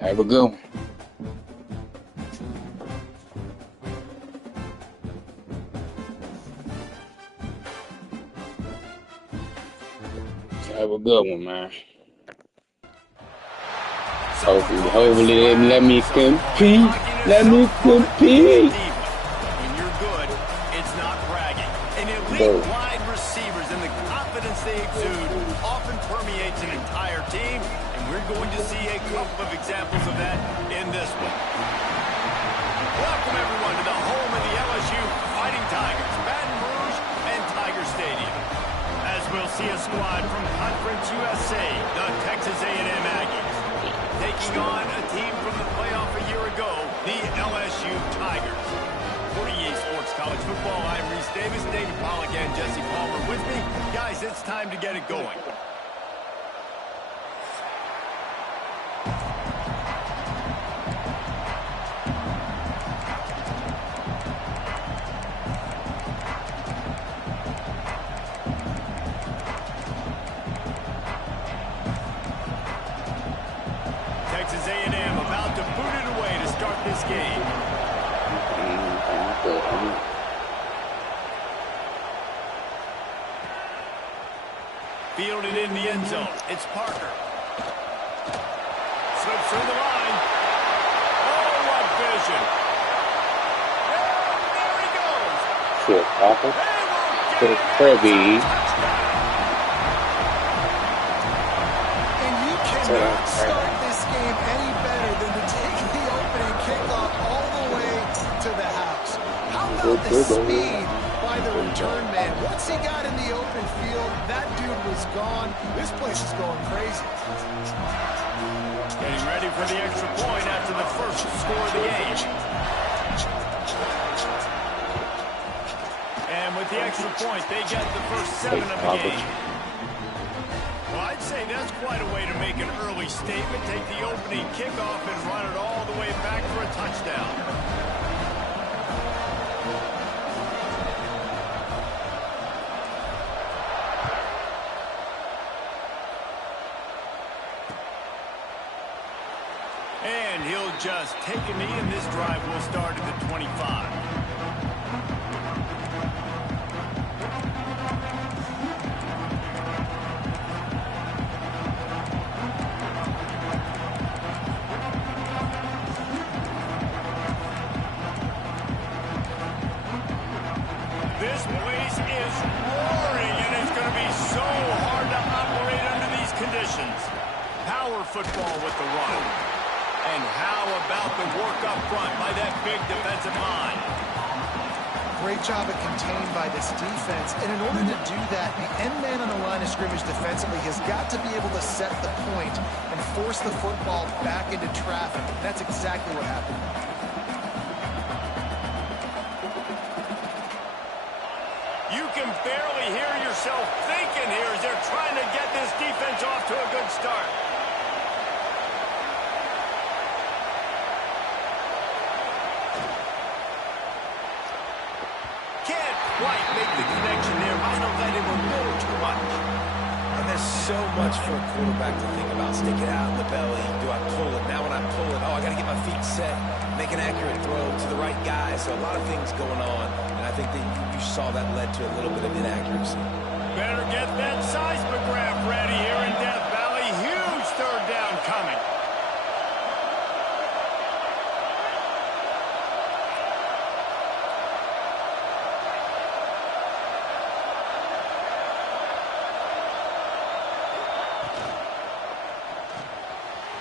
Have a good one. Have a good one, man. Hopefully, let me compete. Let me compete. When you're good, it's not bragging. And elite wide receivers and the confidence they exude often permeates an entire team, and we're going to see a couple of examples of that in this one. Welcome, everyone, to the home of the LSU Fighting Tigers, Baton Rouge and Tiger Stadium. As we'll see a squad from Conference USA, the Texas A&M Aggies, taking on a team from the playoff a year ago, the LSU Tigers. For EA Sports College Football, I'm Reese Davis, David Pollack, and Jesse Palmer with me. Guys, it's time to get it going. Texas A&M about to boot it away to start this game. Fielded in the end zone. It's Parker. Slips through the line. Oh, what vision. And there he goes. Shit, Parker. To the Kirby. And you cannot start this game any better than to take the opening kickoff all the way to the house. How about the speed by the return man? Once he got in the open field, that dude was gone. This place is going crazy. Getting ready for the extra point after the first score of the game. And with the extra point, they get the first 7 of the game. Well, I'd say that's quite a way to make an early statement. Take the opening kickoff and run it all the way back for a touchdown. And he'll just take a knee, and this drive will start at the 25. This place is roaring, and it's going to be so hard to operate under these conditions. Power football with the run. And how about the work up front by that big defensive line? Great job at contained by this defense. And in order to do that, the end man on the line of scrimmage defensively has got to be able to set the point and force the football back into traffic. That's exactly what happened. You can barely hear yourself thinking here as they're trying to get this defense off to a good start. Can't quite make the connection there. Might have let him a little too much. And there's so much for a quarterback to think about. Stick it out in the belly. Do I pull it? Now when I pull it, I got to get my feet set. Make an accurate throw to the right guy. So a lot of things going on. And I think that you saw that led to a little bit of inaccuracy. Better get that seismograph ready here in Death Valley. Huge third down coming.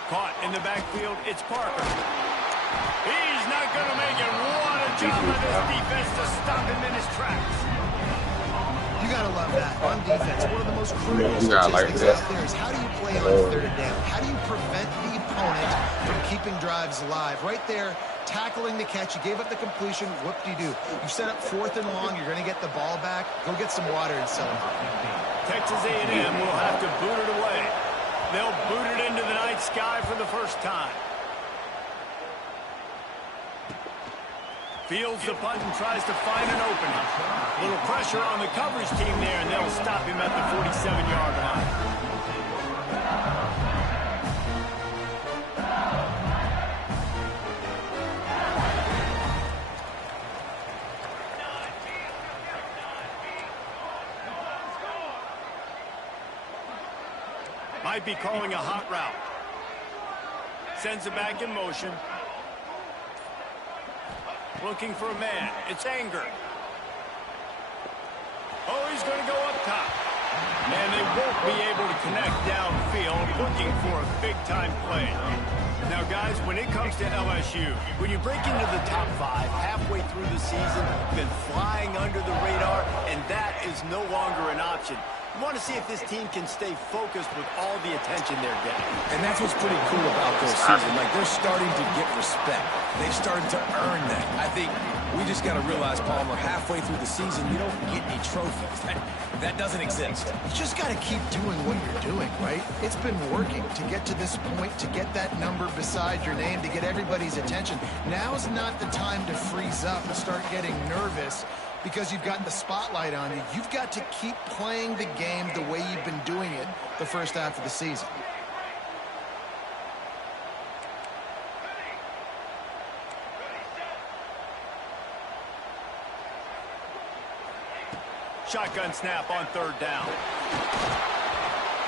Caught in the backfield, it's Parker. He's not going to make it. What a job by this defense to stop him in his tracks. You got to love that. On defense, one of the most crucial like statistics that. out there is how do you play on third down? How do you prevent the opponent from keeping drives alive? Right there, tackling the catch. You gave up the completion. Whoop-de-doo. You set up 4th and long. You're going to get the ball back. Go get some water and celebrate. Texas A&M will have to boot it away. They'll boot it into the night sky for the first time. Fields the punt and tries to find an opening. Little pressure on the coverage team there, and they'll stop him at the 47-yard line. might be calling a hot route. Sends it back in motion. Looking for a man. It's Anger. Oh, he's going to go up top. And they won't be able to connect downfield, looking for a big-time play. Now, guys, when it comes to LSU, when you break into the top 5 halfway through the season, you've been flying under the radar, and that is no longer an option. You want to see if this team can stay focused with all the attention they're getting. And that's what's pretty cool about this season. Like, they're starting to get respect. They've started to earn that. I think we just got to realize, Palmer, halfway through the season, you don't get any trophies. That doesn't exist. You just got to keep doing what you're doing, right? It's been working to get to this point, to get that number beside your name, to get everybody's attention. Now's not the time to freeze up and start getting nervous because you've got the spotlight on you. You've got to keep playing the game the way you've been doing it the first half of the season. Shotgun snap on 3rd down.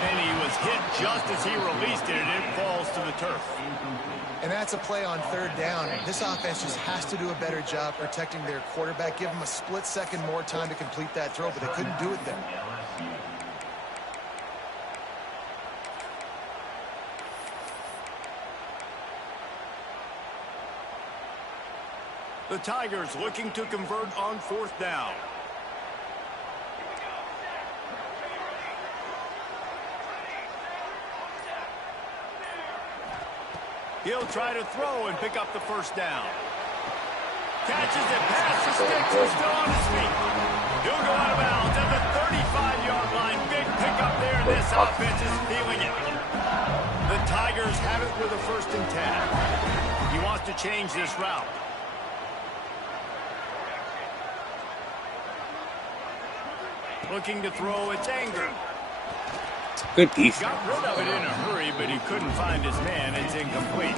And he was hit just as he released it, and it falls to the turf. And that's a play on 3rd down. This offense just has to do a better job protecting their quarterback. Give them a split second more time to complete that throw, but they couldn't do it there. The Tigers looking to convert on 4th down. He'll try to throw and pick up the 1st down. Catches it past the sticks and still on his feet. He'll go out of bounds at the 35-yard line. Big pickup there, and this offense is feeling it. The Tigers have it with a 1st and 10. He wants to change this route. Looking to throw, it's Anger. Good defense. Got rid of it in a hurry, but he couldn't find his man. It's incomplete.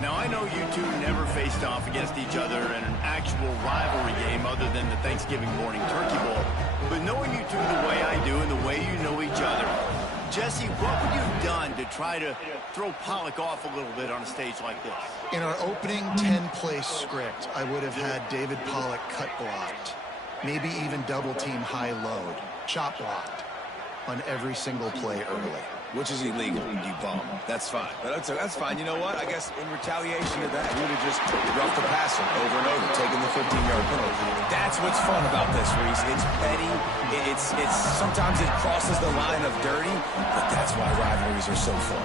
Now, I know you two never faced off against each other in an actual rivalry game other than the Thanksgiving morning turkey bowl. But knowing you two the way I do and the way you know each other, Jesse, what would you have done to try to throw Pollock off a little bit on a stage like this? In our opening 10-play script, I would have had David Pollock cut blocked. Maybe even double-team high load, chop blocked on every single play early. Which is illegal, you bum. That's fine. But that's fine. You know what? I guess in retaliation to that, we would have just roughed the passer over and over, taking the 15-yard penalty. That's what's fun about this, Reese. It's petty. It's sometimes it crosses the line of dirty, but that's why rivalries are so fun.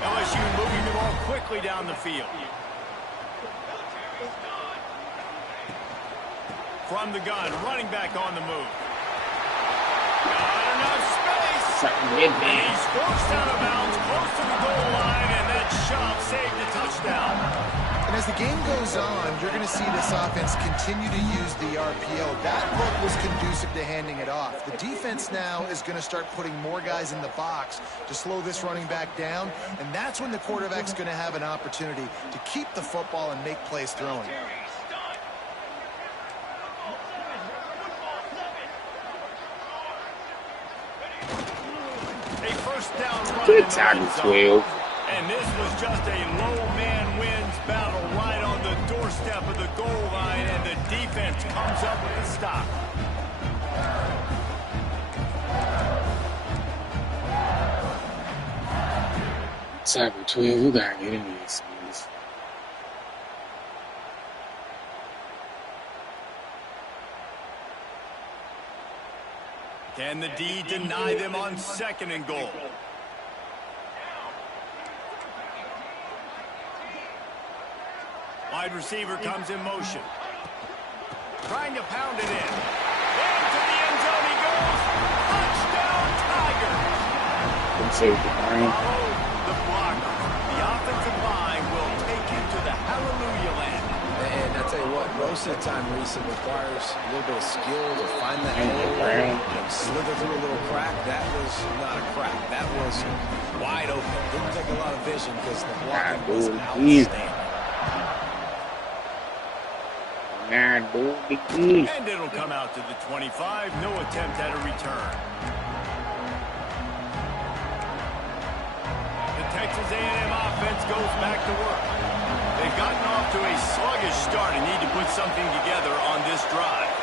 LSU moving the ball quickly down the field. From the gun, running back on the move. Got enough space. And he's forced out of bounds close to the goal line, and that shot saved a touchdown. And as the game goes on, you're going to see this offense continue to use the RPO. That look was conducive to handing it off. The defense now is going to start putting more guys in the box to slow this running back down, and that's when the quarterback's going to have an opportunity to keep the football and make plays throwing. Good tackle, 12. And this was just a low man wins battle right on the doorstep of the goal line, and the defense comes up with the stop. Tackle 12, we gotta get in this. Can the D deny them on 2nd and goal? Wide receiver comes in motion. Trying to pound it in. Into the end zone he goes. Touchdown, Tigers. The blocker. The offensive line will take you to the hallelujah land. And I tell you what, most of the time, Reese, it requires a little bit of skill to find that hole and slither through a little crack. That was not a crack. That was wide open. Didn't take a lot of vision because the blocking was outstanding. And it'll come out to the 25. No attempt at a return. Texas A&M offense goes back to work. They've gotten off to a sluggish start and need to put something together on this drive.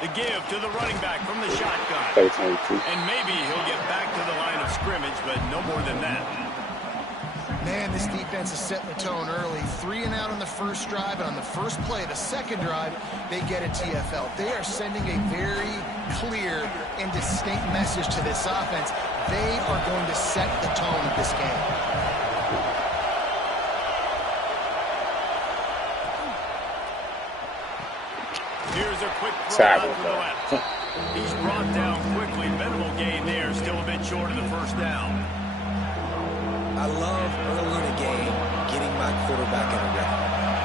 The give to the running back from the shotgun. And maybe he'll get back to the line of scrimmage, but no more than that. Man, this defense is setting the tone early. 3 and out on the first drive, and on the first play of the second drive, they get a TFL. They are sending a very clear and distinct message to this offense. They are going to set the tone of this game. Here's a quick throw out to the left. He's brought down quickly. Minimal gain there. Still a bit short of the first down. I love early in a game getting my quarterback in a rhythm.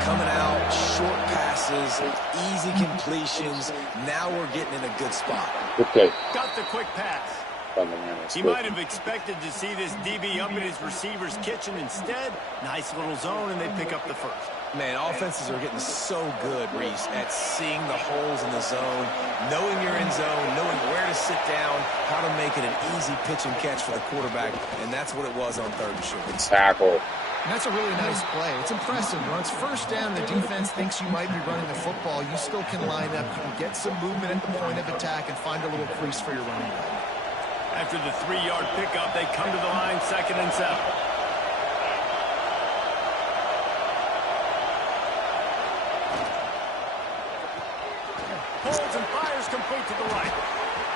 Coming out, short passes, easy completions. Now we're getting in a good spot. Okay. Got the quick pass. He might have expected to see this DB up in his receiver's kitchen. Instead, nice little zone, and they pick up the first. Man, offenses are getting so good, Reese, at seeing the holes in the zone, knowing you're in zone, knowing where to sit down, how to make it an easy pitch and catch for the quarterback, and that's what it was on third and short. Tackle. And that's a really nice play. It's impressive. When it's first down, the defense thinks you might be running the football. You still can line up. You can get some movement at the point of attack and find a little crease for your running back. After the 3-yard pickup, they come to the line 2nd and 7. Holds and fires complete to the right.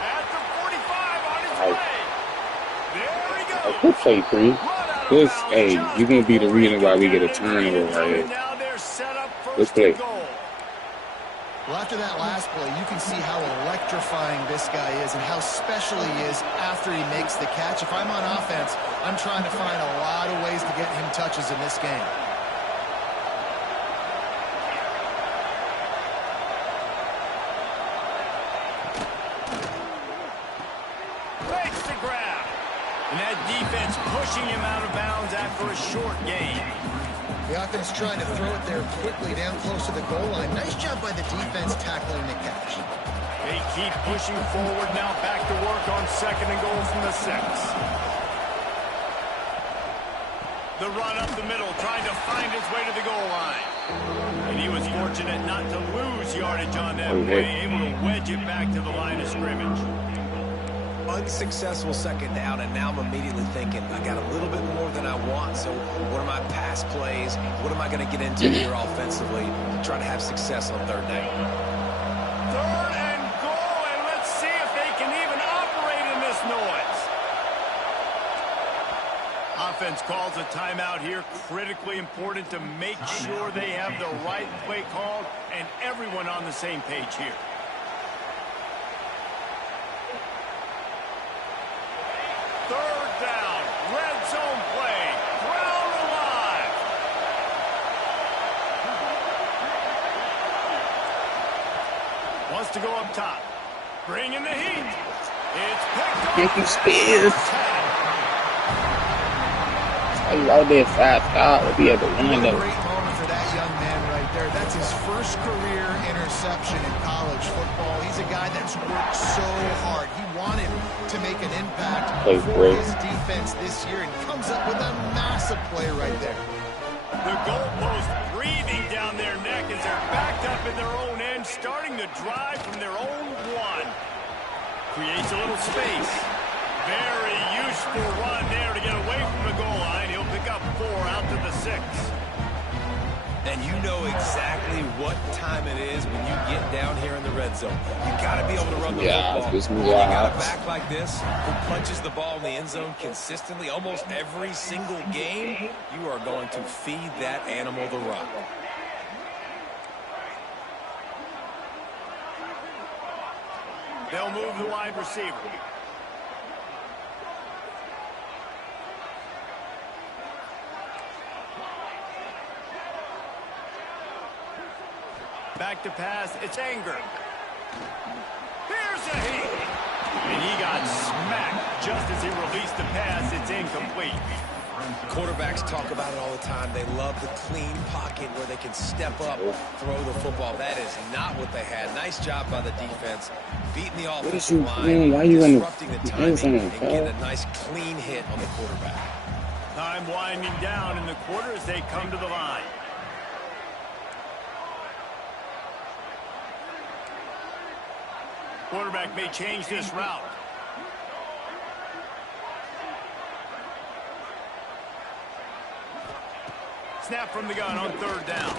At the 45 on his way. There he goes. Good play, Cree. This, hey, you're going to be the reason why we get a turnover right here. Now they're set up Good first play. and goal. Well, after that last play, you can see how electrifying this guy is and how special he is after he makes the catch. If I'm on offense, I'm trying to find a lot of ways to get him touches in this game. Makes the grab. And that defense pushing him out of bounds after a short gain. The offense trying to throw it there quickly down close to the goal line. Nice job by the defense tackling the catch. They keep pushing forward now, back to work on 2nd and goal from the 6. The run up the middle, trying to find his way to the goal line. And he was fortunate not to lose yardage on that play, able to wedge it back to the line of scrimmage. Unsuccessful 2nd down, and now I'm immediately thinking, I got a little bit more than I want, so what are my pass plays? What am I going to get into here offensively to try to have success on 3rd down? 3rd and goal, and let's see if they can even operate in this noise. Offense calls a timeout here. Critically important to make sure they have the right play called and everyone on the same page here. Third down, red zone play, ground alive. Wants to go up top, bring in the heat. It's picked off. I love that 5-star. We'll be at the window. Great moment for that young man right there. That's his first career interception in college football. He's a guy that's worked so hard. He wanted to make an impact for his defense this year and comes up with a massive play right there. The goalpost breathing down their neck as they're backed up in their own end, starting to drive from their own 1. Creates a little space. Very useful run there to get away from the goal line. He'll pick up 4 out to the 6. And you know exactly what time it is when you get down here in the red zone. You got to be able to run the football. You got a back like this who punches the ball in the end zone consistently almost every single game. You are going to feed that animal the rock. They'll move the wide receiver. Back to pass, it's Anger. Here's a heat. And he got smacked just as he released the pass. It's incomplete. Quarterbacks talk about it all the time. They love the clean pocket where they can step up, throw the football. That is not what they had. Nice job by the defense, beating the offensive line, disrupting the timing, and getting a nice clean hit on the quarterback. Time winding down in the quarter as they come to the line. Quarterback may change this route. Snap from the gun on third down.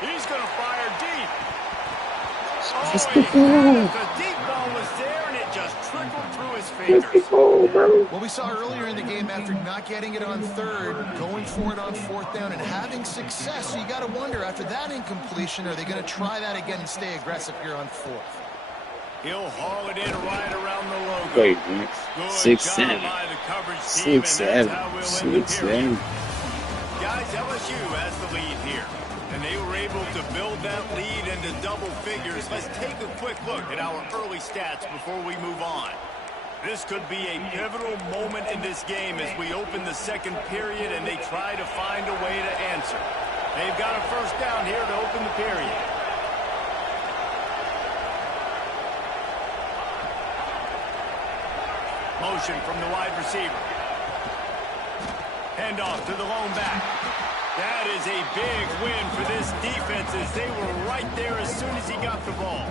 He's going to fire deep. Oh, he had it. The deep ball was there, and it just trickled through his fingers. What we saw earlier in the game, after not getting it on third, going for it on fourth down and having success. So you got to wonder, after that incompletion, are they going to try that again and stay aggressive here on fourth? He'll haul it in right around the logo. Wait, Good 6'7". job by the coverage team, and that's how we'll end the period. 6'7". Guys, LSU has the lead here, and they were able to build that lead into double figures. Let's take a quick look at our early stats before we move on. This could be a pivotal moment in this game as we open the second period and they try to find a way to answer. They've got a first down here to open the period. Motion from the wide receiver. Handoff to the lone back. That is a big win for this defense as they were right there as soon as he got the ball.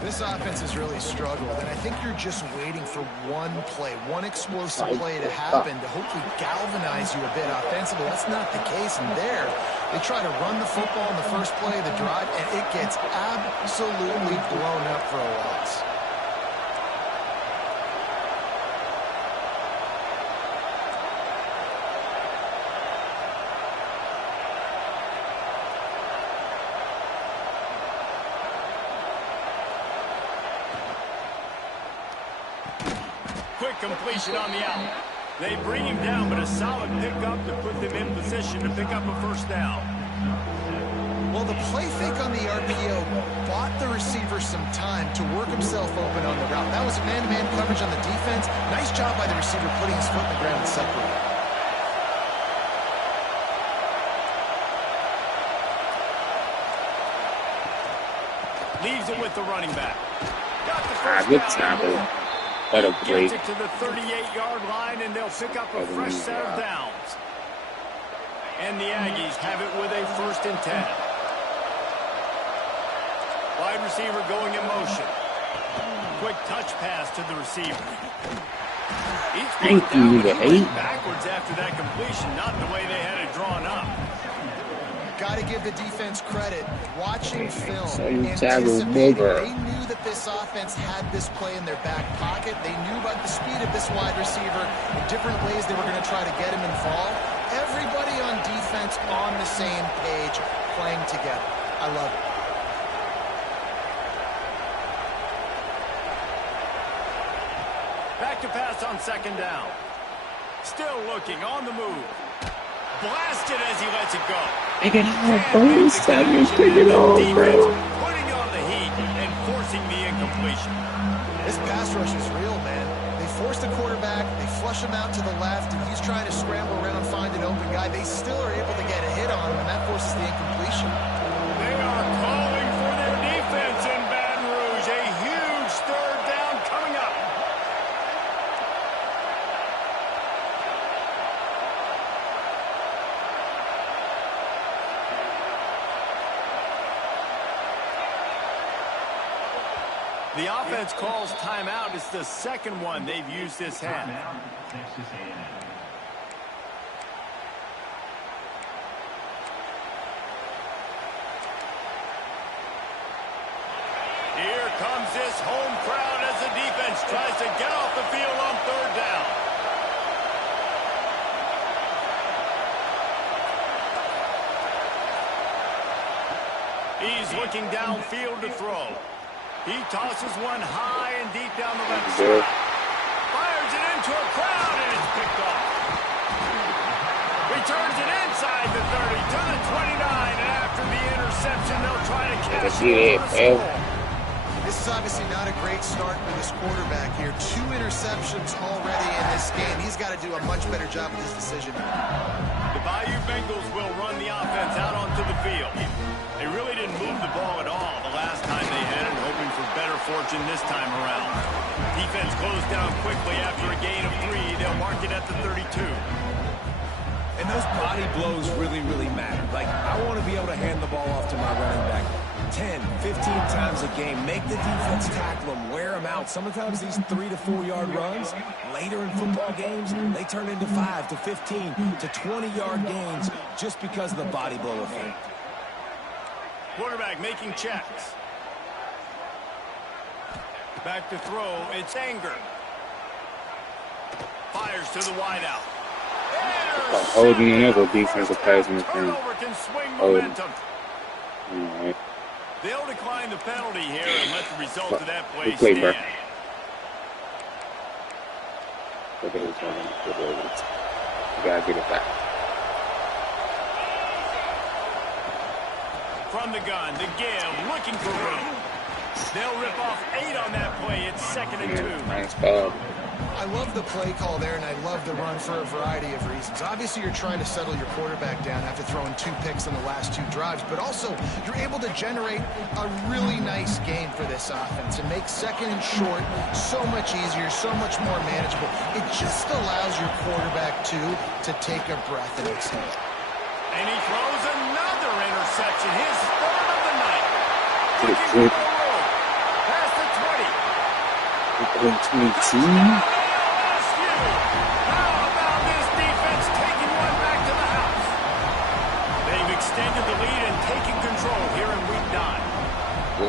This offense has really struggled, and I think you're just waiting for one play, one explosive play to happen to hopefully galvanize you a bit offensively. That's not the case, and there they try to run the football in the first play of the drive, and it gets absolutely blown up for a loss. Quick completion on the out. They bring him down, but a solid pickup to put them in position to pick up a first down. Well, the play fake on the RPO bought the receiver some time to work himself open on the route. That was man-to-man coverage on the defense. Nice job by the receiver putting his foot in the ground and separating. Leaves it with the running back. Got the first Good down. tackle. What a play. Gets it to the 38-yard line, and they'll pick up a fresh set of downs. And the Aggies have it with a 1st and 10. Wide receiver going in motion. Quick touch pass to the receiver. Thank you, the 8. Backwards after that completion, not the way they had it drawn up. Got to give the defense credit. Watching film, Tackle anticipating, over. they knew that this offense had this play in their back pocket. They knew about the speed of this wide receiver, in different ways they were going to try to get him involved. Everybody on defense on the same page, playing together. I love it. Back to pass on 2nd down. Still looking on the move. Blasted as he lets it go. Take it off, bro. Stop you. Take it off, bro. Putting on the heat and forcing the incompletion. This pass rush is real, man. They force the quarterback, they flush him out to the left, and he's trying to scramble around, find an open guy. They still are able to get a hit on him, and that forces the incompletion. They are calling for their defense in Baton Rouge. A huge 3rd down coming up. The offense calls timeout. It's the 2nd one they've used this half. Texas A&M. Here comes this home crowd as the defense tries to get off the field on 3rd down. He's looking downfield to throw. He tosses one high and deep down the left side. Fires it into a crowd, and it's picked off. Returns it inside the 30 to the 29, and after the interception, they'll try to cash it for the score. This is obviously not a great start for this quarterback here. 2 interceptions already in this game. He's got to do a much better job with his decision. The Bayou Bengals will run the offense out onto the field. They really didn't move the ball at all the last time they had it, hoping for better fortune this time around. Defense closed down quickly after a gain of 3. They'll mark it at the 32. And those body blows really, really matter. Like, I want to be able to hand the ball off to my running back 10, 15 times a game. Make the defense tackle them, wear them out. Sometimes these 3 to 4 yard runs, later in football games, they turn into 5 to 15 to 20 yard gains just because of the body blow effect. Quarterback making checks. Back to throw. It's Anger. Fires to the wideout. Holding another defensive pass interference. Turnover can swing momentum. Alright. They'll decline the penalty here and let the result of that play play, stand. You gotta get it back. From the gun, the give, looking for room. They'll rip off 8 on that play. It's 2nd and 2. Nice ball. I love the play call there, and I love the run for a variety of reasons. Obviously, you're trying to settle your quarterback down after throwing 2 picks in the last 2 drives, but also you're able to generate a really nice game for this offense and make 2nd and short so much easier, so much more manageable. It just allows your quarterback, to take a breath and exhale. And he throws another interception, his 3rd of the night. Good. Past the 20. 22. How about this defense taking one back to the house? They've extended the lead and taken control here in week 9.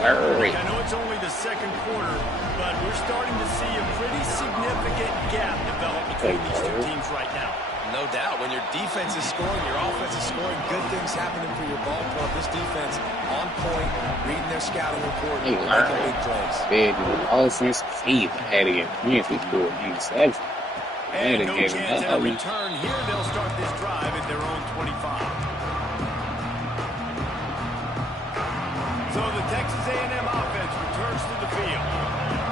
Larry. I know it's only the 2nd quarter, but we're starting to see a pretty significant gap develop between these 2 teams right now. No doubt. When your defense is scoring, your offense is scoring, good things happening for your ball club. This defense on point, reading their scouting report, Hey, making big plays. Big offense. He had to get points before interception. And no chance at a return here. They'll start this drive at their own 25. So the Texas A&M offense returns to the field.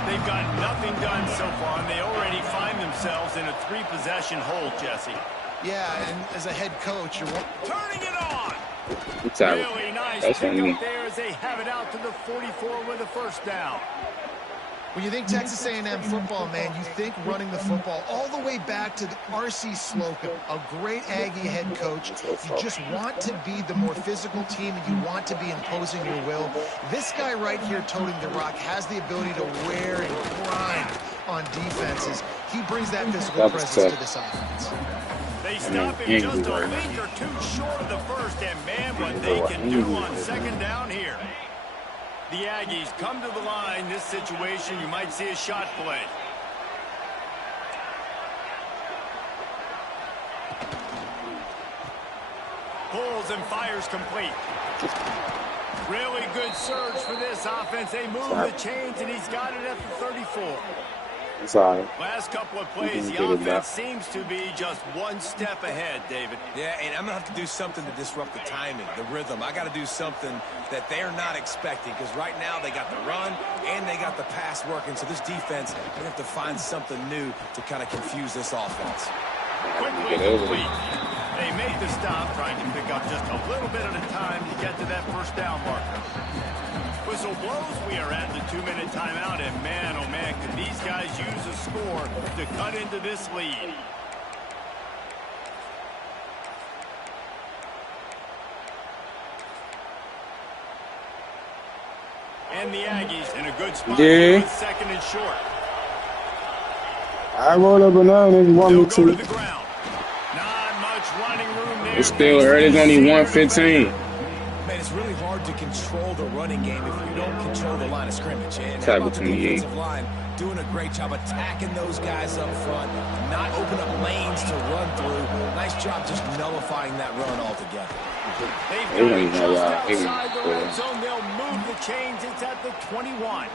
They've got nothing done so far, and they already find themselves in a 3-possession hole, Jesse. Yeah, and as a head coach, you're Turning it on. It's out. Really nice That's what I mean. pickup there as they have it out to the 44 with a 1st down. When you think Texas A&M football, man, you think running the football all the way back to R.C. Slocum, a great Aggie head coach. You just want to be the more physical team, and you want to be imposing your will. This guy right here toting the rock has the ability to wear and grind on defenses. He brings that physical presence to this offense. They stop him just a link or 2 short of the 1st, and man, what they can do on 2nd down here. The Aggies come to the line. This situation, you might see a shot play. Pulls and fires complete. Really good surge for this offense. They move the chains, and he's got it at the 34. Sorry. Last couple of plays, the offense seems to be just 1 step ahead, David. Yeah, and I'm going to have to do something to disrupt the timing, the rhythm. I got to do something that they're not expecting, because right now they got the run and they got the pass working. So this defense, they have to find something new to kind of confuse this offense. Quickly complete. They make the stop, trying to pick up just a little bit at a time to get to that 1st down marker. Whistle blows, we are at the 2-minute timeout, and man, oh man, can these guys use a score to cut into this lead. And the Aggies in a good spot with 2nd and short. I roll a banana if you want me They'll go to. to the ground. Not much running room there. It's still early, it's only 1:15. Man, it's really hard to control the running game if you don't control the line of scrimmage. And how Tackle about the 28. defensive line doing a great job attacking those guys up front, not open up lanes to run through. Nice job just nullifying that run altogether. They've got it just outside the red zone. They'll move the chains. It's at the 21.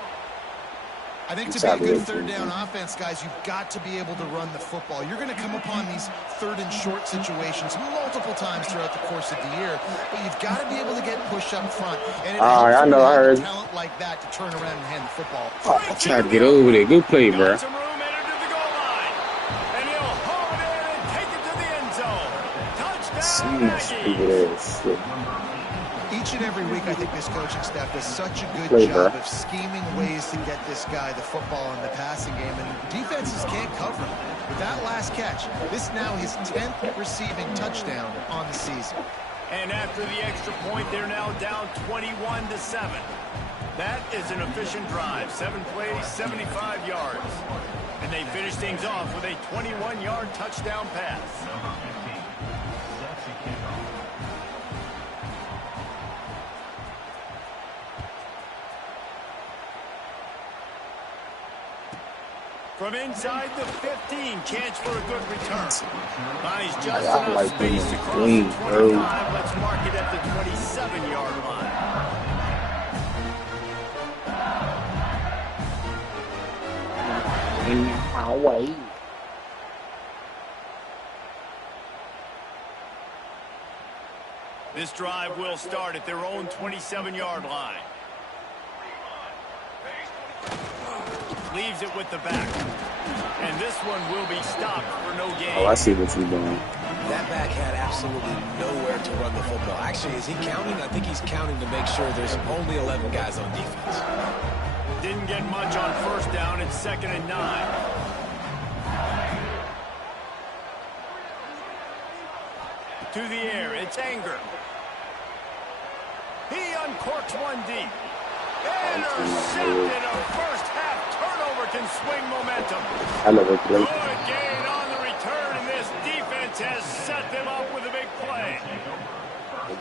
I think to be a Sorry, good third down offense, guys, you've got to be able to run the football. You're going to come upon these third and short situations multiple times throughout the course of the year, but you've got to be able to get push up front. And it All right, helps I when know. you I have a heard. talent like that to turn around and hand the football. Oh, I'm trying to get over there. Good play, bro. Got some room entered to the goal line. And he'll haul it in and take it to the end zone. Touchdown, Stupid Aggies. ass shit. Each and every week, I think this coaching staff does such a good Play, job bro. of scheming ways to get this guy the football in the passing game, and defenses can't cover him. With that last catch, this now his 10th receiving touchdown on the season. And after the extra point, they're now down 21-7. That is an efficient drive. 7 plays, 75 yards. And they finish things off with a 21-yard touchdown pass. From inside the 15, chance for a good return. Finds just I enough like space being across green, the bro. 25. Let's mark it at the 27-yard line. In my way. This drive will start at their own 27-yard line. Leaves it with the back. And this one will be stopped for no gain. Oh, I see what you're doing. That back had absolutely nowhere to run the football. Actually, is he counting? I think he's counting to make sure there's only 11 guys on defense. Didn't get much on first down. It's 2nd and 9. To the air, it's Anger. He uncorks one deep. Intercepted. A first half turnover can swing momentum. I never played. Good gain on the return, and this defense has set them up with a big play.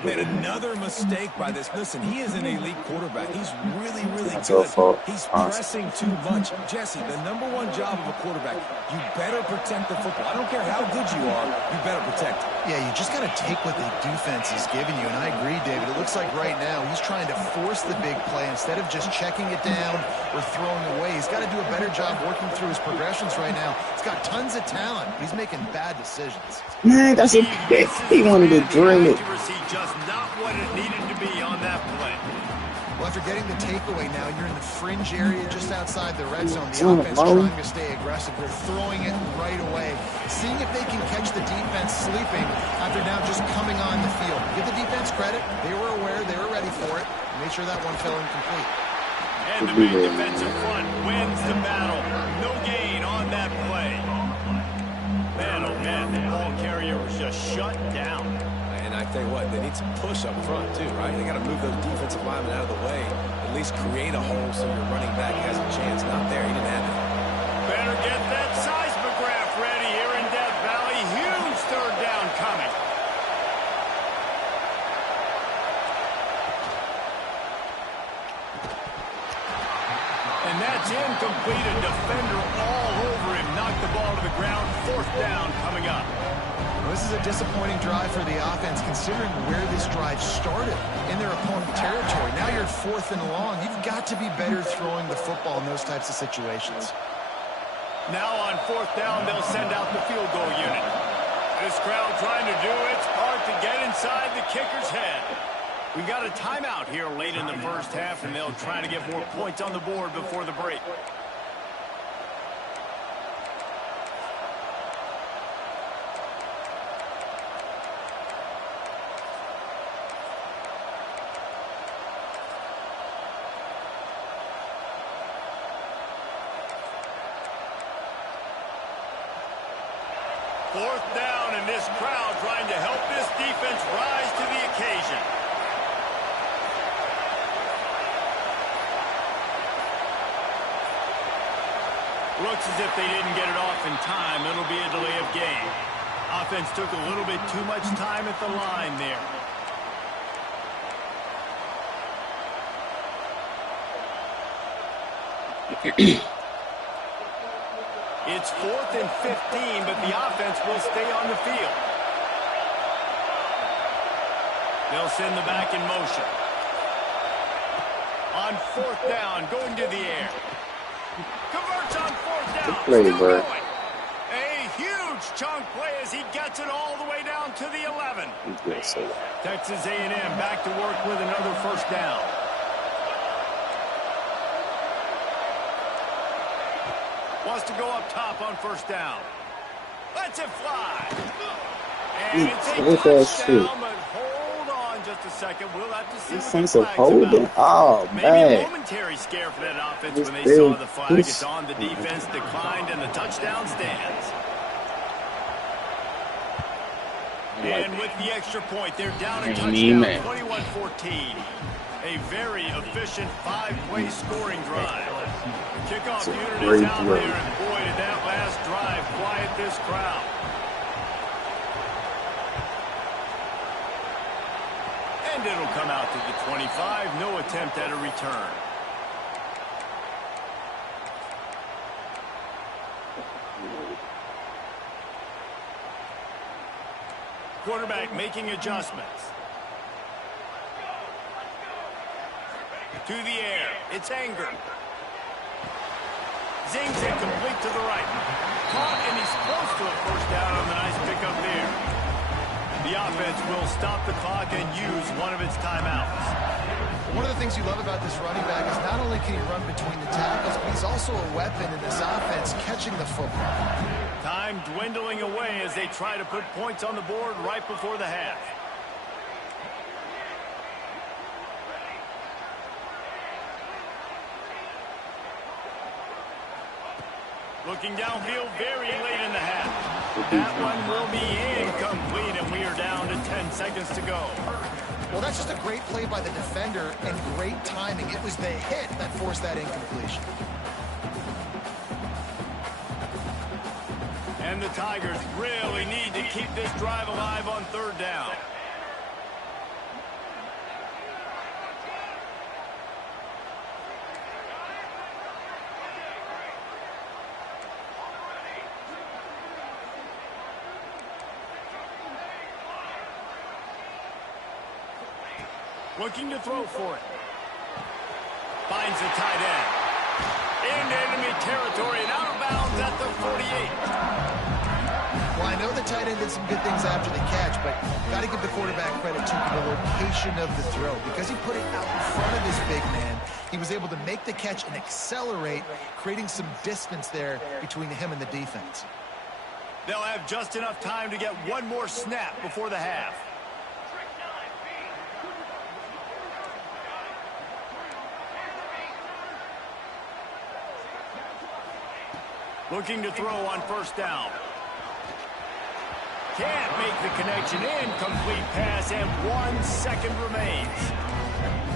Made another mistake by this. Listen, he is an elite quarterback. He's really, really That's your good. fault. He's Honestly. pressing too much. Jesse, the #1 job of a quarterback, you better protect the football. I don't care how good you are, you better protect it. Yeah, you just got to take what the defense is giving you, and I agree, David. It looks like right now he's trying to force the big play instead of just checking it down or throwing away. He's got to do a better job working through his progressions right now. He's got tons of talent, but he's making bad decisions. Man, that's a pick. He wanted to drill it. Accuracy just not what it needed to be on that play. Well, after getting the takeaway now, you're in the fringe area just outside the red zone. The Oh, offense Molly. trying to stay aggressive. They're throwing it right away, seeing if they can catch the defense sleeping after now just coming on the field. Give the defense credit. They were aware. They were ready for it. Made sure that one fell incomplete. And the big defensive front wins the battle. No gain on that play. Man, oh man, the ball carrier was just shut down. And I tell you what, they need some push up front too, right? They got to move those defensive linemen out of the way, at least create a hole so your running back has a chance. Not there, he didn't have it. Better get that seismograph ready here in Death Valley. Huge third down coming. And that's incomplete. A defender all over him. Knocked the ball to the ground. 4th down coming up. Well, this is a disappointing drive for the offense, considering where this drive started in their opponent territory. Now you're 4th and long. You've got to be better throwing the football in those types of situations. Now on 4th down, they'll send out the field goal unit. This crowd trying to do its part to get inside the kicker's head. We got a timeout here late in the first half, and they'll try to get more points on the board before the break. Fourth down, and this crowd trying to help this defense rise to the occasion. Looks as if they didn't get it off in time. It'll be a delay of game. Offense took a little bit too much time at the line there. It's 4th and 15, but the offense will stay on the field. They'll send the back in motion. On 4th down, going to the air. Converts on fourth down. Good play, Still bro. going. A huge chunk play as he gets it all the way down to the 11. Texas A&M back to work with another first down. Wants to go up top on first down. Lets it fly. And it's a touchdown, but hold on just a second. We'll have to see what the flag's about. Oh, Maybe man. a momentary scare for that offense when they saw the flag. It's on. The defense declined, and the touchdown stands. And with the extra point, they're down a touchdown, 21-14. A very efficient 5-play scoring drive. Kickoff unit is out there, and boy, did that last drive quiet this crowd. And it'll come out to the 25. No attempt at a return. Quarterback making adjustments. To the air. It's Anger. Zings it complete to the right. Caught, and he's close to a first down on the nice pickup there. The offense will stop the clock and use one of its timeouts. One of the things you love about this running back is not only can he run between the tackles, but he's also a weapon in this offense catching the football. Time dwindling away as they try to put points on the board right before the half. Looking downfield very late in the half. That one will be incomplete, and we are down to 10 seconds to go. Well, that's just a great play by the defender and great timing. It was the hit that forced that incompletion. And the Tigers really need to keep this drive alive on third down. Looking to throw for it. Finds the tight end. Into enemy territory and out of bounds at the 48. Well, I know the tight end did some good things after the catch, but got to give the quarterback credit to the location of the throw. Because he put it out in front of his big man, he was able to make the catch and accelerate, creating some distance there between him and the defense. They'll have just enough time to get one more snap before the half. Looking to throw on first down. Can't make the connection. Incomplete pass, and 1 second remains.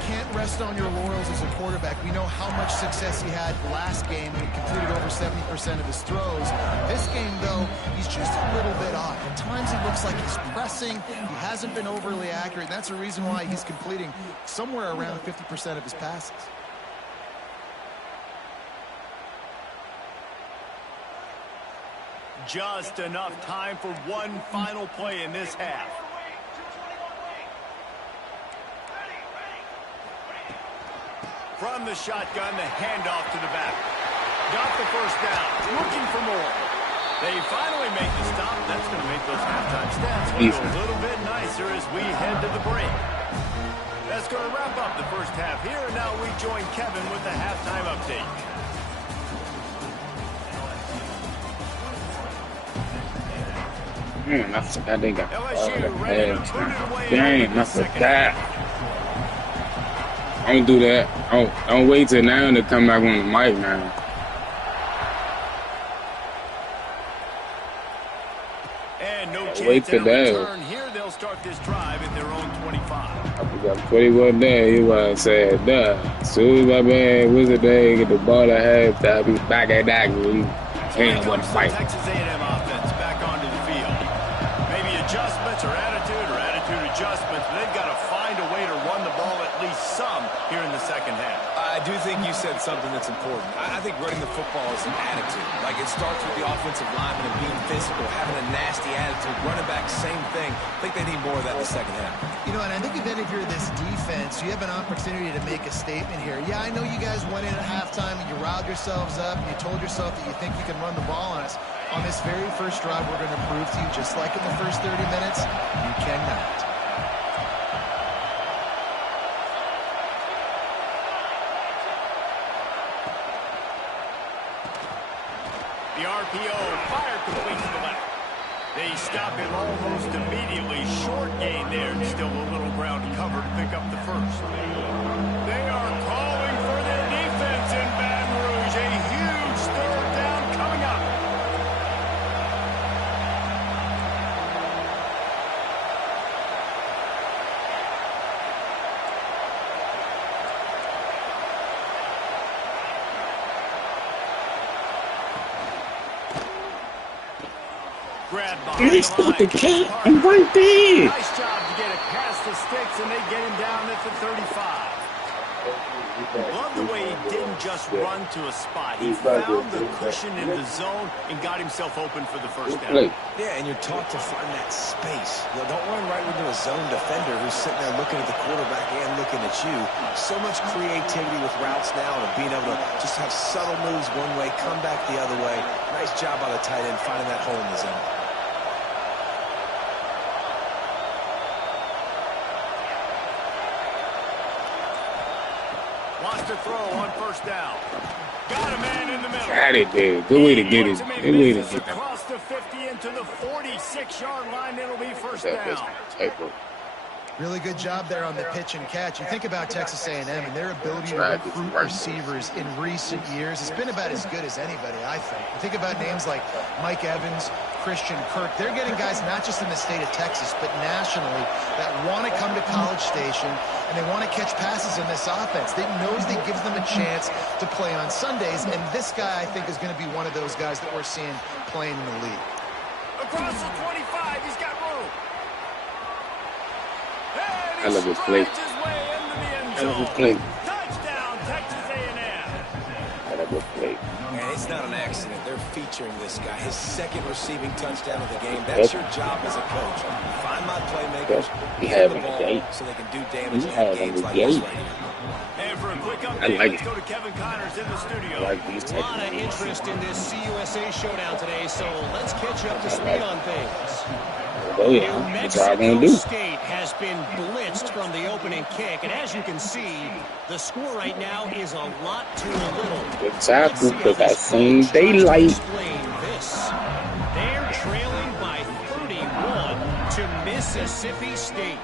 Can't rest on your laurels as a quarterback. We know how much success he had last game when he completed over 70% of his throws. This game, though, he's just a little bit off. At times he looks like he's pressing. He hasn't been overly accurate. And that's the reason why he's completing somewhere around 50% of his passes. Just enough time for one final play in this half. From the shotgun, the handoff to the back. Got the first down. Looking for more. They finally make the stop. That's going to make those halftime stats look a little bit nicer as we head to the break. That's going to wrap up the first half here. And now we join Kevin with the halftime update. Man, I forgot they got LSU ready to put it away. Damn, I forgot. Don't do that. Don't wait till now to come back on the mic now. And no chance Wait till that. return here. They'll start this drive at their own 25. We got 21 days. You want to say it done. As soon as my man Wizard Day get the ball at half, I'll be back at that. We can't want to fight. Texas A&M offense back onto the field. Maybe adjustments or attitude adjustments, but they've got to find a way to run the ball at least some here in the second half. I I do think you said something that's important. I think running the football is an attitude. Like, it starts with the offensive lineman and being physical, having a nasty attitude. Running back, same thing. I think they need more of that in the second half. You know, and I think if you're this defense, you have an opportunity to make a statement here. Yeah, I know you guys went in at halftime and you riled yourselves up and you told yourself that you think you can run the ball on us. On this very first drive, we're going to prove to you, just like in the first 30 minutes, you cannot. The RPO, fire complete to the left. They stop him almost immediately. Short gain there, and still a little ground cover to pick up the first. They are calling for their defense in Baton Rouge. A huge third down coming up. Grab behind They stopped the cat. I'm right there. Nice job to get it past the sticks, and they get him down at the 35. Love the way he didn't just run to a spot. He found the cushion in the zone and got himself open for the first down. Yeah, and you're taught to find that space. You know, don't run right into a zone defender who's sitting there looking at the quarterback and looking at you. So much creativity with routes now and being able to just have subtle moves one way, come back the other way. Nice job by the tight end finding that hole in the zone. Wants to throw on first down. Got a man in the middle. Got it, dude. Good way to get it. Good way to get that. Across the 50 into the 46-yard line. It'll be first down. Really good job there on the pitch and catch. You think about Texas A&M and their ability to recruit receivers in recent years. It's been about as good as anybody, I think. You think about names like Mike Evans, Christian Kirk. They're getting guys not just in the state of Texas, but nationally that want to come to College Station and they want to catch passes in this offense. They knows they give them a chance to play on Sundays, and this guy, I think, is going to be one of those guys that we're seeing playing in the league. Across the 25, he's got room. I love this play. I love this play. Touchdown, Texas A&M. I love this play. And it's not an accident. They're featuring this guy. His second receiving touchdown of the game. That's your job as a coach. Find my playmakers, get the ball so they can do damage in games like this right here. And for a quick update, let's go to Kevin Connors in the studio. I like these types A lot of interest in this CUSA showdown today, so let's catch you up to speed on things. Oh, yeah. That's all I'm going to do. State has been blitzed from the opening kick, and as you can see, the score right now is a lot to a little. Good tackle, because I seen daylight. Explain this. They're trailing by 31 to Mississippi State.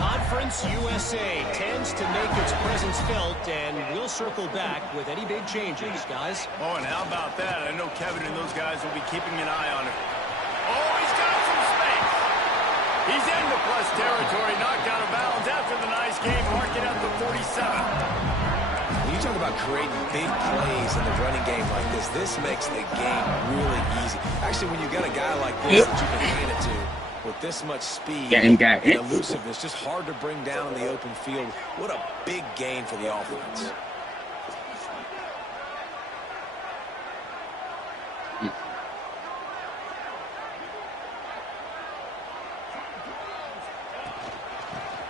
Conference USA tends to make its presence felt, and we'll circle back with any big changes, guys. Oh, and how about that? I know Kevin and those guys will be keeping an eye on it. Oh, he's got some space. He's into plus territory, knocked out of bounds after the nice game, mark it at the 47. When you talk about creating big plays in the running game like this makes the game really easy. Actually, when you got a guy like this that you can hand it to with this much speed and elusiveness, just hard to bring down in the open field. What a big gain for the offense.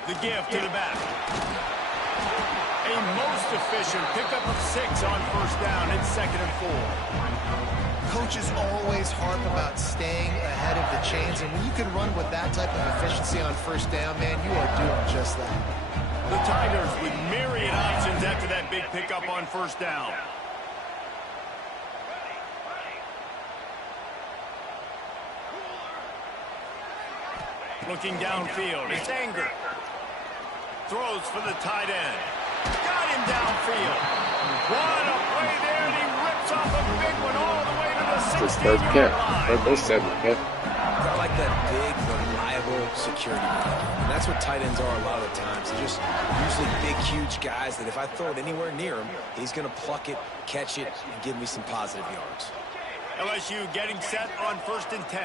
The give to the back. A most efficient pickup of 6 on first down. It's 2nd and 4. Coaches always harp about staying ahead of the chains, and when you can run with that type of efficiency on first down, man, you are doing just that. The Tigers with myriad options after that big pickup on first down. Looking downfield, it's Anger. Throws for the tight end. Got him downfield. What a play there, and he rips off a big one all the way to the 16-yard line. I like that big, reliable security blanket. And that's what tight ends are a lot of the times. They're just usually big, huge guys that if I throw it anywhere near him, he's going to pluck it, catch it, and give me some positive yards. LSU getting set on 1st and 10.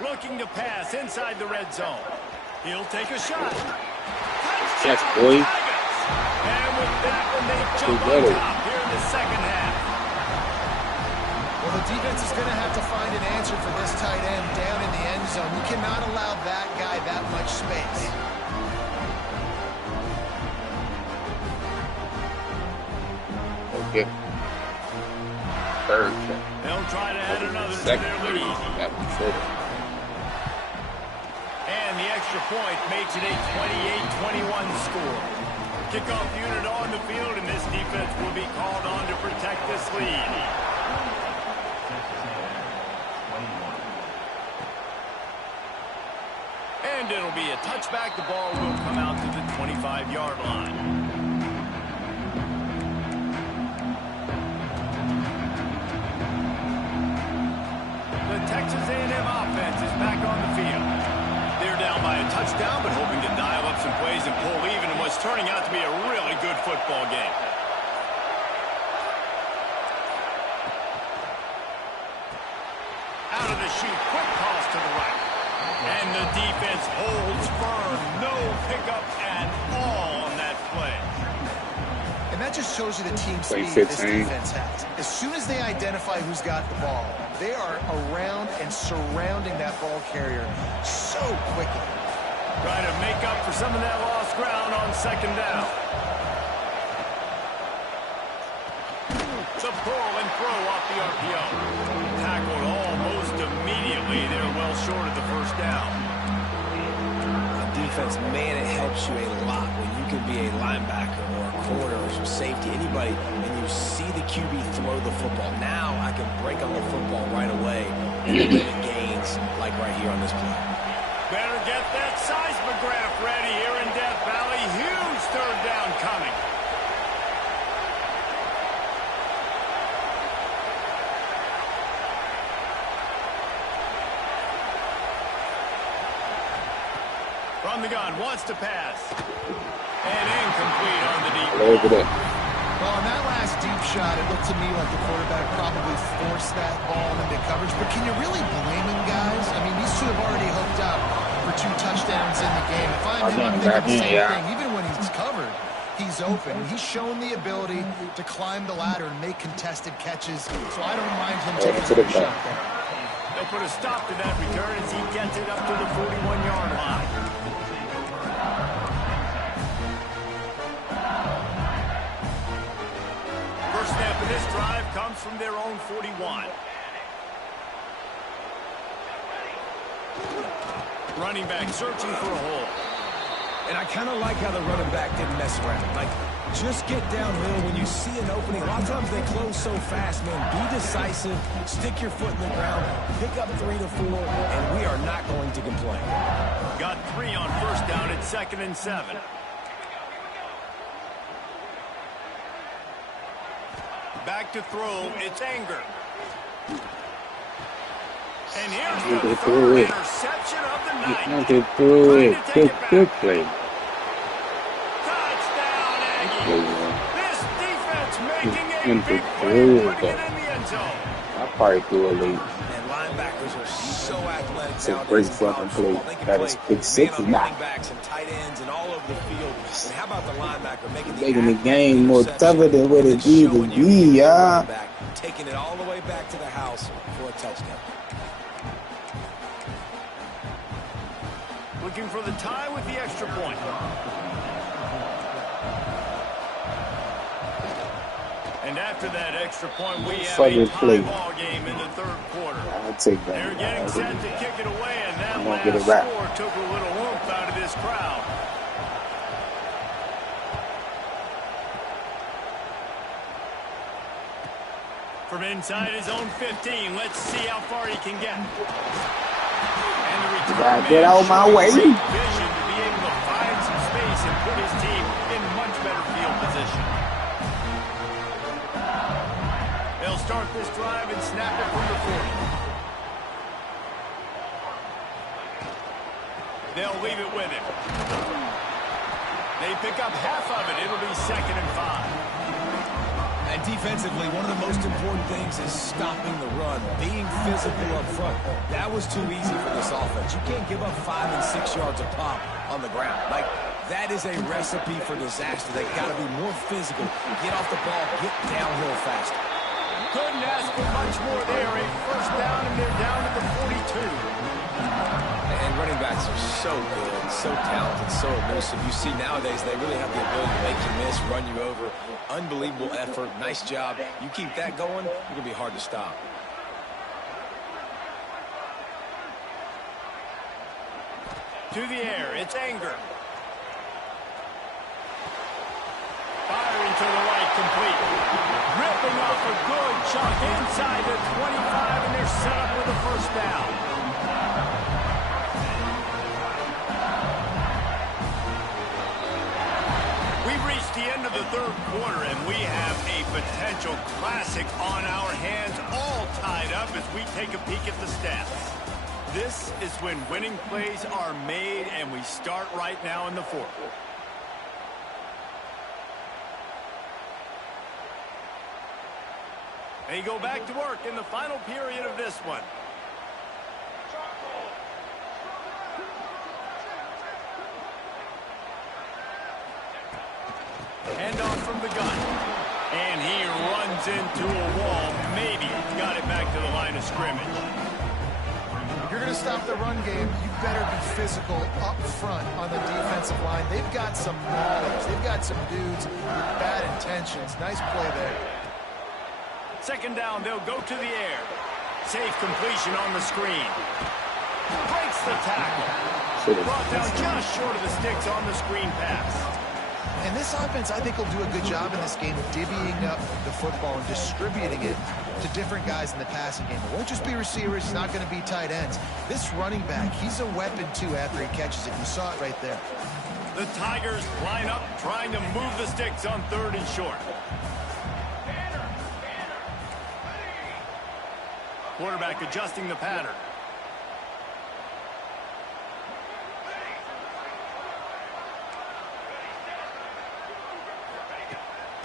Looking to pass inside the red zone. He'll take a shot. Yes, boy. And with that one, they jump on top here in the second half. Well, the defense is going to have to find an answer for this tight end down in the end zone. You cannot allow that guy that much space. Okay. Third. They'll try to add another to their lead. And the extra point makes it a 28-21 score. Kickoff unit on the field, and this defense will be called on to protect this lead. And it'll be a touchback. The ball will come out to the 25-yard line. The Texas A&M offense is back on the field. They're down by a touchdown, but hoping to dial up some plays and pull even in what's turning out to be a really good football game. Out of the chute, quick toss to the right. And the defense holds firm. No pickup at all on that play. And that just shows you the team speed this defense has. As soon as they identify who's got the ball, they are around and surrounding that ball carrier so quickly. Trying to make up for some of that lost ground on second down. The pull and throw off the RPO. Tackled almost immediately. They're well short of the first down. Defense, man, it helps you a lot when you can be a linebacker or a corner or some safety, anybody, and you see the QB throw the football. Now I can break on the football right away and get gains like right here on this play. Better get that seismograph ready here in Death Valley. Huge third down coming. From the gun, wants to pass. And incomplete on the deep ball. Well, on that last deep shot, it looked to me like the quarterback probably forced that ball into coverage. But can you really blame him, guys? I mean, these two have already hooked up for 2 touchdowns in the game. If I'm him, I'm thinking the same thing. Even when he's covered, he's open. And he's shown the ability to climb the ladder and make contested catches. So I don't mind him taking a shot there. They'll put a stop to that return as he gets it up to the 41-yard line. First snap of this drive comes from their own 41. Running back searching for a hole. And I kind of like how the running back didn't mess around. Like, just get downhill when you see an opening. A lot of times they close so fast, man. Be decisive, stick your foot in the ground, pick up 3 to 4, and we are not going to complain. Got 3 on first down at 2nd and 7. Back to throw, it's Anger. And here's the third interception of the night. Trying to Good play. Touchdown, Aggie. This defense making a big play, putting it in the end zone. I probably threw a lead. And linebackers are so athletic. It's a great fucking play. That is big 6 is not. Backs and tight ends and all over the field. And how about the linebacker making the game more tougher than what it used to be, y'all. Taking it all the way back to the house for a touchdown. Looking for the tie with the extra point. And after that extra point, we have a tie ball game in the third quarter. I'll take that. They're getting set to kick it away, and that last score took a little oomph out of this crowd. From inside his own 15, let's see how far he can get. And the return get out of my way. Vision to be able to find some space and put his team in much better field position. They'll start this drive and snap it from the 40. They'll leave it with him. They pick up half of it. It'll be 2nd and 5. And defensively, one of the most important things is stopping the run, being physical up front. That was too easy for this offense. You can't give up 5 and 6 yards a pop on the ground. Like, that is a recipe for disaster. They've got to be more physical, get off the ball, get downhill faster. Couldn't ask for much more there. A first down, and they're down at the 42. And running backs are so good, so talented, so elusive. You see nowadays they really have the ability to make you miss, run you over. Unbelievable effort. Nice job. You keep that going, you're going to be hard to stop. To the air, it's Anger. Firing to the right, complete. Ripping off a good chunk inside the 25, and they're set up with a first down. We've reached the end of the third quarter, and we have a potential classic on our hands, all tied up as we take a peek at the stats. This is when winning plays are made, and we start right now in the fourth. They go back to work in the final period of this one. Handoff from the gun. And he runs into a wall. Maybe got it back to the line of scrimmage. If you're going to stop the run game, you better be physical up front on the defensive line. They've got some maulers. They've got some dudes with bad intentions. Nice play there. Second down, they'll go to the air. Safe completion on the screen. Breaks the tackle. Brought down just short of the sticks on the screen pass. And this offense, I think, will do a good job in this game of divvying up the football and distributing it to different guys in the passing game. It won't just be receivers. It's not going to be tight ends. This running back, he's a weapon, too, after he catches it. You saw it right there. The Tigers line up, trying to move the sticks on third and short. Quarterback adjusting the pattern.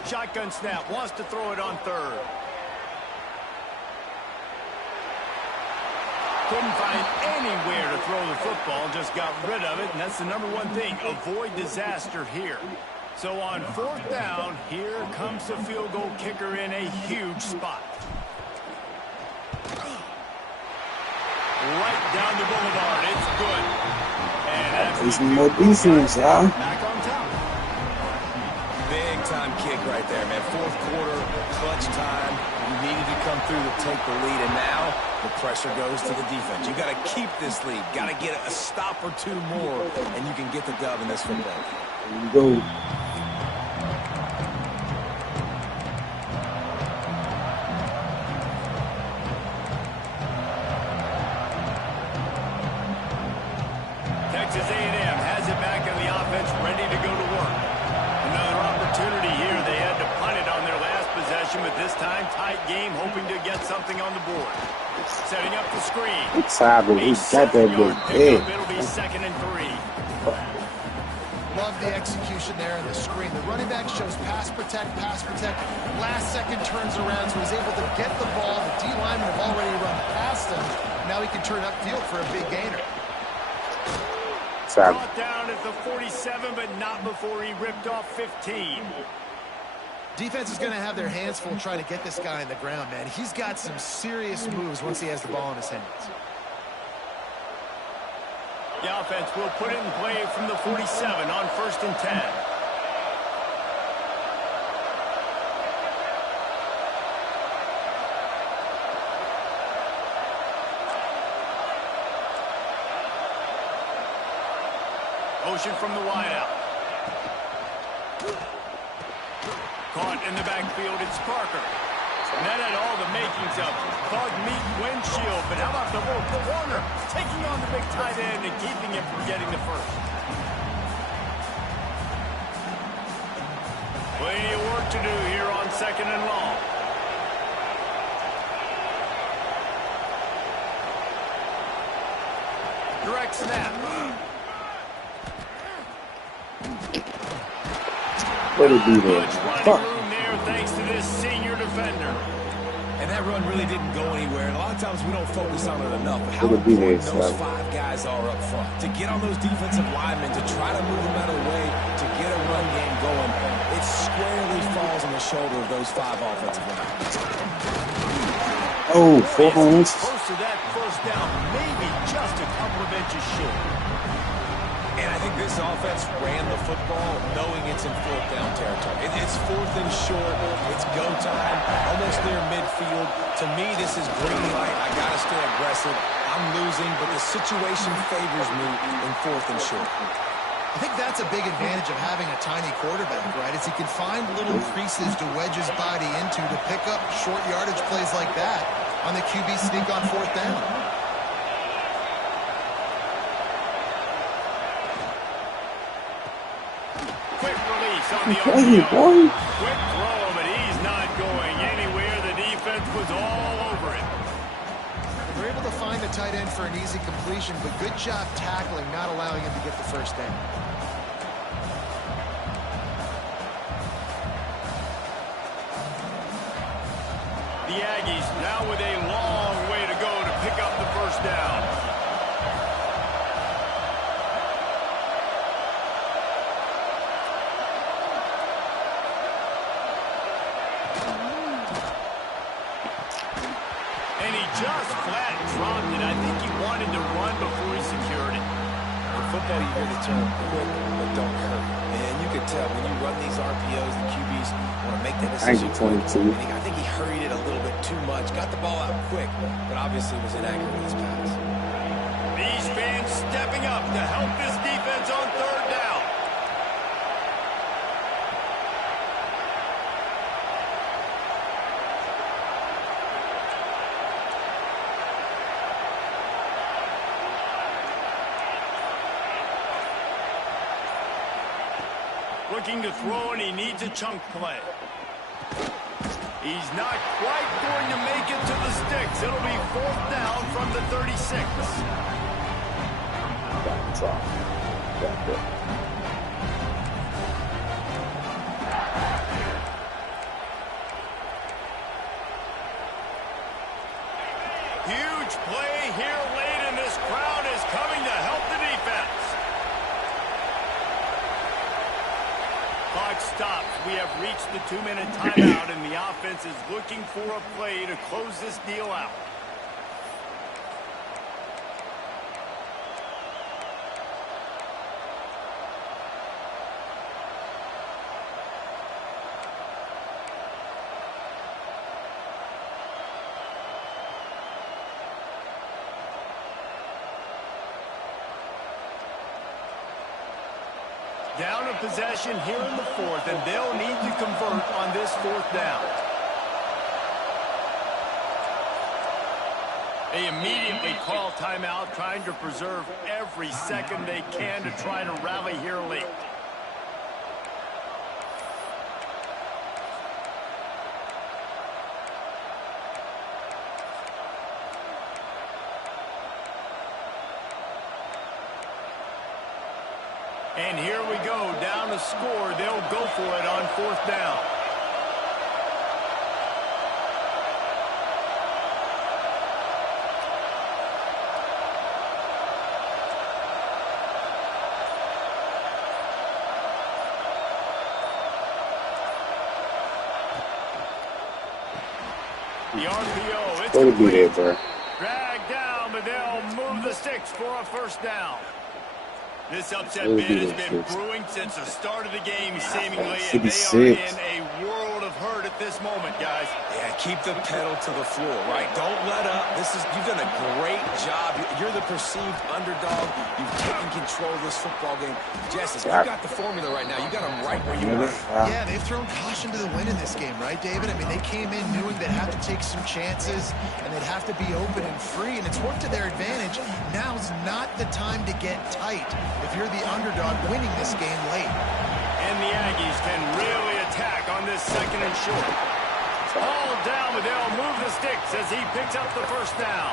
Shotgun snap, wants to throw it on third. Couldn't find anywhere to throw the football, just got rid of it, and that's the number one thing, avoid disaster here. So on fourth down, here comes the field goal kicker in a huge spot. Right down the boulevard, it's good. And There's more defense, y'all. back on top. Big time kick right there, man. Fourth quarter, clutch time. You needed to come through to take the lead, and now the pressure goes to the defense. You got to keep this lead. Got to get a stop or two more, and you can get the dub in this football. There you go. Texas A&M has it back in the offense, ready to go to work. Another opportunity here. They had to punt it on their last possession, but this time tight game, hoping to get something on the board. Setting up the screen. Excited. He got that big head. It'll be 2nd and 3. Love the execution there on the screen. The running back shows pass protect, pass protect. Last second turns around, so he's able to get the ball. The D linemen have already run past him. Now he can turn upfield for a big gainer. Brought down at the 47, but not before he ripped off 15. Defense is going to have their hands full trying to get this guy on the ground, man. He's got some serious moves once he has the ball in his hands. The offense will put it in play from the 47 on 1st and 10. Motion from the wideout. Caught in the backfield, it's Parker. And that had all the makings of bug meat windshield. But how about the little corner taking on the big tight end and keeping him from getting the first? Plenty of work to do here on 2nd and long. Direct snap. What did he do there? Running room there thanks to this senior And that run really didn't go anywhere. And a lot of times we don't focus on it enough. But how It'll be important there, those so. 5 guys are up front. To get on those defensive linemen, to try to move them out of the way, to get a run game going, it squarely falls on the shoulder of those 5 offensive linemen. Oh, 4 points. Close to that first down, maybe just a couple of inches short. And I think this offense ran the football knowing it's in 4th down territory. It's 4th and short. It's go time, almost near midfield. To me, this is green light. I got to stay aggressive. I'm losing, but the situation favors me in 4th and short. I think that's a big advantage of having a tiny quarterback, right? Is he can find little creases to wedge his body into to pick up short yardage plays like that on the QB sneak on 4th down. Quick release on the OPO. Quick throw, but he's not going anywhere. The defense was all over it. They're able to find the tight end for an easy completion, but good job tackling, not allowing him to get the first down. The Aggies now with a long way to go to pick up the first down. And he just flat dropped it. I think he wanted to run before he secured it. In football, you hear the term quick, but don't hurt. And you can tell when you run these RPOs, the QBs want to make that decision quick. I think he hurried it a little bit too much. Got the ball out quick, but obviously was inaccurate with his pass. These fans stepping up to help this defense on 3rd down. Looking to throw, and he needs a chunk play. He's not quite going to make it to the sticks. It'll be 4th down from the 36. Huge play here late, and this crowd is coming to help the defense. Clock stops. We have reached the 2-minute timeout, and the offense is looking for a play to close this deal out. Down a possession here in the 4th, and they'll need to convert on this 4th down. They immediately call timeout, trying to preserve every second they can to try to rally here late. And here we go, down to score. They'll go for it on 4th down. The RPO, it's complete. Dragged down, but they'll move the sticks for a first down. This upset bid has been brewing since the start of the game, seemingly, and they are in a world of hurt at this moment, guys. Yeah, keep the pedal to the floor, right? Don't let up. You've done a great job. You're the perceived underdog. You've taken control of this football game. Justice, you got the formula right now. You got them right where you want. Yeah, they've thrown caution to the wind in this game, right, David? I mean, they came in knowing they'd have to take some chances, and they'd have to be open and free, and it's worked to their advantage. Now's not the time to get tight if you're the underdog winning this game late. And the Aggies can really attack on this 2nd and short. All down, but they'll move the sticks as he picks up the first down.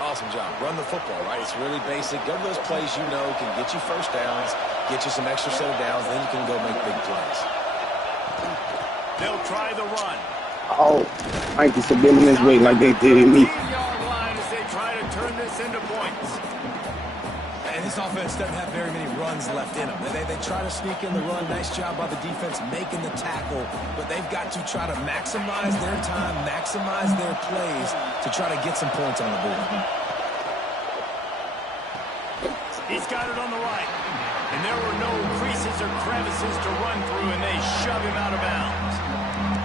Awesome job. Run the football, right? It's really basic. Go to those plays you know can get you first downs, get you some extra set of downs, then you can go make big plays. They'll try the run. Oh, I ain't subliminal this way like they did me. 15-yard line as they try to turn this into points. And this offense doesn't have very many runs left in them. They try to sneak in the run. Nice job by the defense making the tackle. But they've got to try to maximize their time, maximize their plays to try to get some points on the board. He's got it on the right. And there were no creases or crevices to run through, and they shove him out of bounds.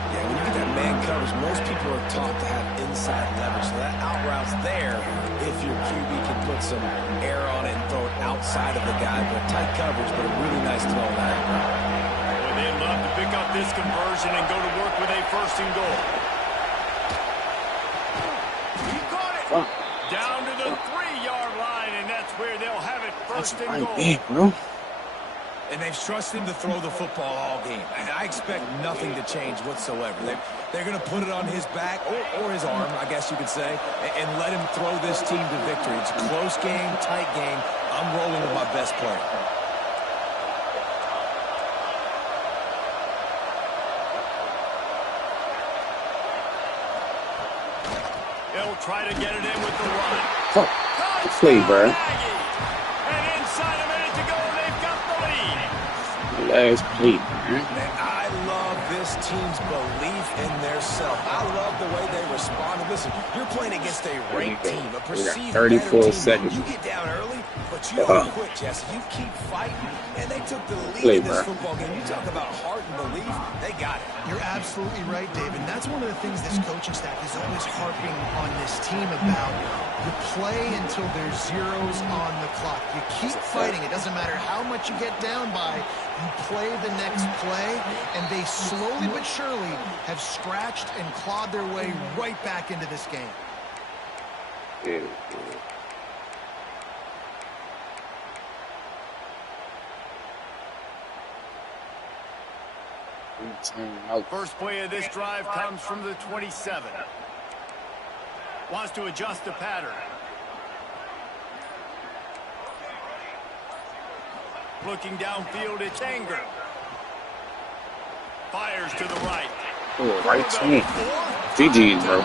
Yeah, when you get that man coverage, most people are taught to have inside leverage. So that out route's there if your QB can put some air on it and throw it outside of the guy. But tight coverage, but a really nice throw on that route. Well, they'd love to pick up this conversion and go to work with a 1st and goal. He caught it. Fuck. Down to the 3-yard line, and that's where they'll have it 1st and goal. Big, bro. And they've trusted him to throw the football all game. And I expect nothing to change whatsoever. They're going to put it on his back, or his arm, I guess you could say, and let him throw this team to victory. It's a close game, tight game. I'm rolling with my best player. They'll try to get it in with the run. Fuck. Play, bro. And inside a minute to go, they've got the lead. Last play, man. And I love this team's belief in their self. I love the way they responded. Listen, you're playing against a ranked team, a perceived 34 better team. seconds. You get down early, but you don't quit, Jesse. You keep fighting, and they took the lead in this football game. You talk about heart and belief, they got it. You're absolutely right, Dave, and that's one of the things this coaching staff is always harping on this team about. You play until there's zeros on the clock. You keep fighting. It doesn't matter how much you get down by. You play the next play, and they slowly but surely have scratched and clawed their way right back into this game. Yeah. First play of this drive comes from the 27. Wants to adjust the pattern. Looking downfield, it's Anger. Fires to the right. Oh, right to me. GG's, bro.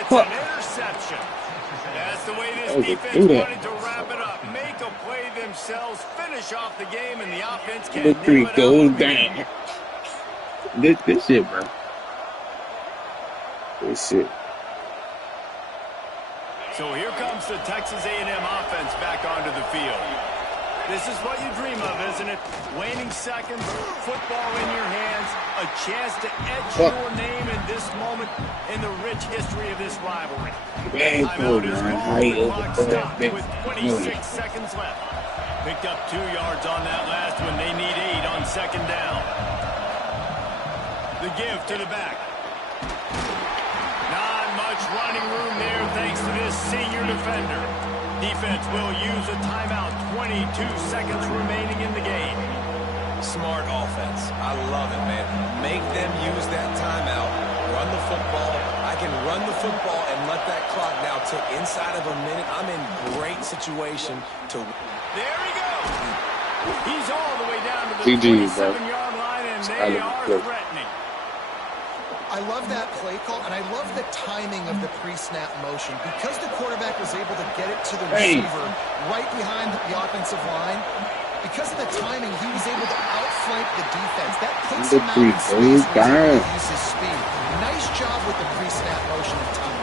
It's an interception. That's the way this defense wanted to wrap it up. Make a play themselves, finish off the game, and the offense can Victory goes down. This shit, bro. This shit. So here comes the Texas A&M offense back onto the field. This is what you dream of, isn't it? Waning seconds, football in your hands, a chance to etch your name in this moment in the rich history of this rivalry. Timeout is called, clock stopped with 26 seconds left. Picked up 2 yards on that last one. They need 8 on 2nd down. The give to the back. Not much running room there thanks to this senior defender. Defense will use a timeout. 22 seconds remaining in the game. Smart offense. I love it, man. Make them use that timeout. Run the football. I can run the football and let that clock now tick inside of a minute. I'm in great situation to... There he goes. He's all the way down to the 27-yard line, and they are threatening. I love that play call, and I love the timing of the pre-snap motion. Because the quarterback was able to get it to the receiver right behind the offensive line, because of the timing, he was able to outflank the defense. That puts him out in space where he can use his speed. Nice job with the pre-snap motion and timing.